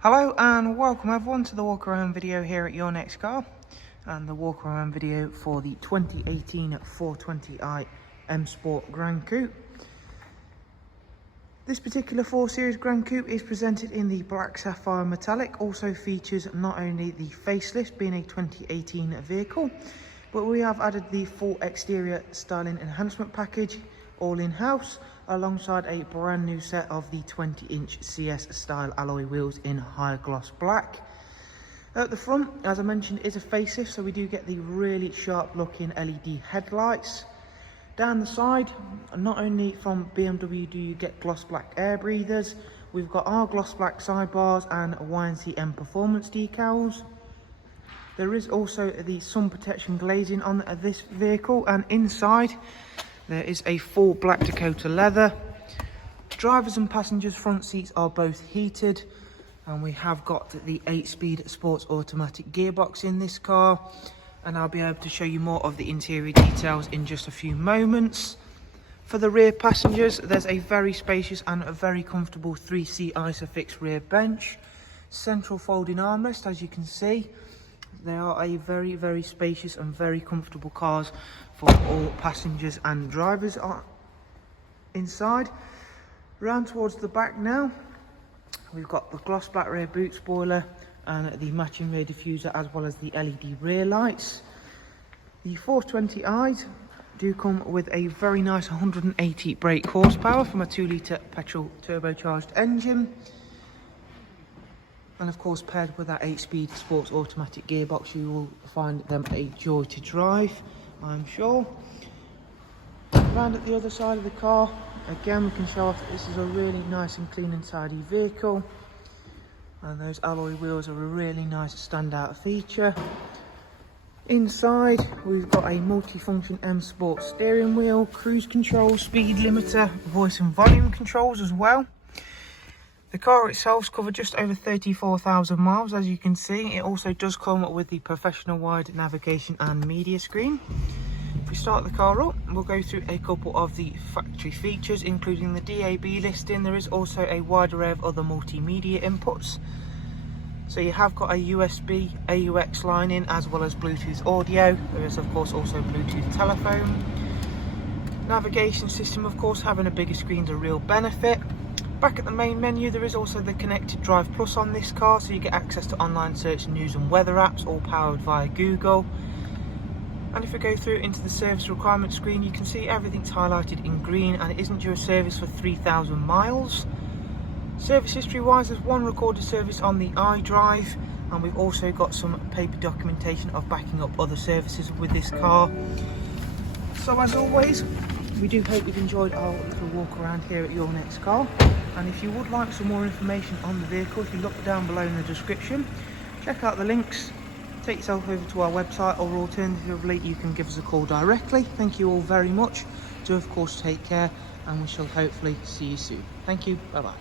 Hello and welcome everyone to the walk around video here at Your Next Car, and the walk around video for the 2018 420i M Sport Gran Coupe. This particular 4 Series Gran Coupe is presented in the black sapphire metallic. Also features not only the facelift being a 2018 vehicle, but we have added the full exterior styling enhancement package all in-house, alongside a brand new set of the 20-inch CS style alloy wheels in high gloss black. At the front, as I mentioned, is a facelift, so we do get the really sharp looking LED headlights. Down the side, not only from BMW do you get gloss black air breathers, we've got our gloss black sidebars and YNC Mperformance decals. There is also the sun protection glazing on this vehicle, and inside there is a full black Dakota leather. Drivers and passengers front seats are both heated, and we have got the 8-speed sports automatic gearbox in this car, and I'll be able to show you more of the interior details in just a few moments. For the rear passengers, there's a very spacious and a very comfortable 3-seat ISOFIX rear bench, central folding armrest. As you can see, they are a very spacious and very comfortable cars for all passengers and drivers are inside. Round towards the back now, we've got the gloss black rear boot spoiler and the matching rear diffuser, as well as the LED rear lights. The 420i's do come with a very nice 180 brake horsepower from a 2-litre petrol turbocharged engine, and of course paired with that 8-speed sports automatic gearbox, you will find them a joy to drive, I'm sure. Round at the other side of the car, again we can show off that this is a really nice and clean and tidy vehicle, and those alloy wheels are a really nice standout feature. Inside we've got a multi-function M Sport steering wheel, cruise control, speed limiter, voice and volume controls as well. The car itself's covered just over 34,000 miles, as you can see. It also does come with the professional wide navigation and media screen. If we start the car up, we'll go through a couple of the factory features, including the DAB listing. There is also a wide array of other multimedia inputs. So you have got a USB AUX line in, as well as Bluetooth audio. There is of course also Bluetooth telephone. Navigation system, of course, having a bigger screen is a real benefit. Back at the main menu, there is also the Connected Drive Plus on this car, so you get access to online search, news and weather apps, all powered via Google. And if we go through into the service requirement screen, you can see everything's highlighted in green, and it isn't due a service for 3,000 miles. Service history wise, there's one recorded service on the iDrive, and we've also got some paper documentation of backing up other services with this car. So as always, we do hope you've enjoyed our little walk around here at Your Next Car, and if you would like some more information on the vehicle, if you look down below in the description, check out the links, take yourself over to our website, or alternatively you can give us a call directly. Thank you all very much. Do of course take care, and we shall hopefully see you soon. Thank you, bye bye.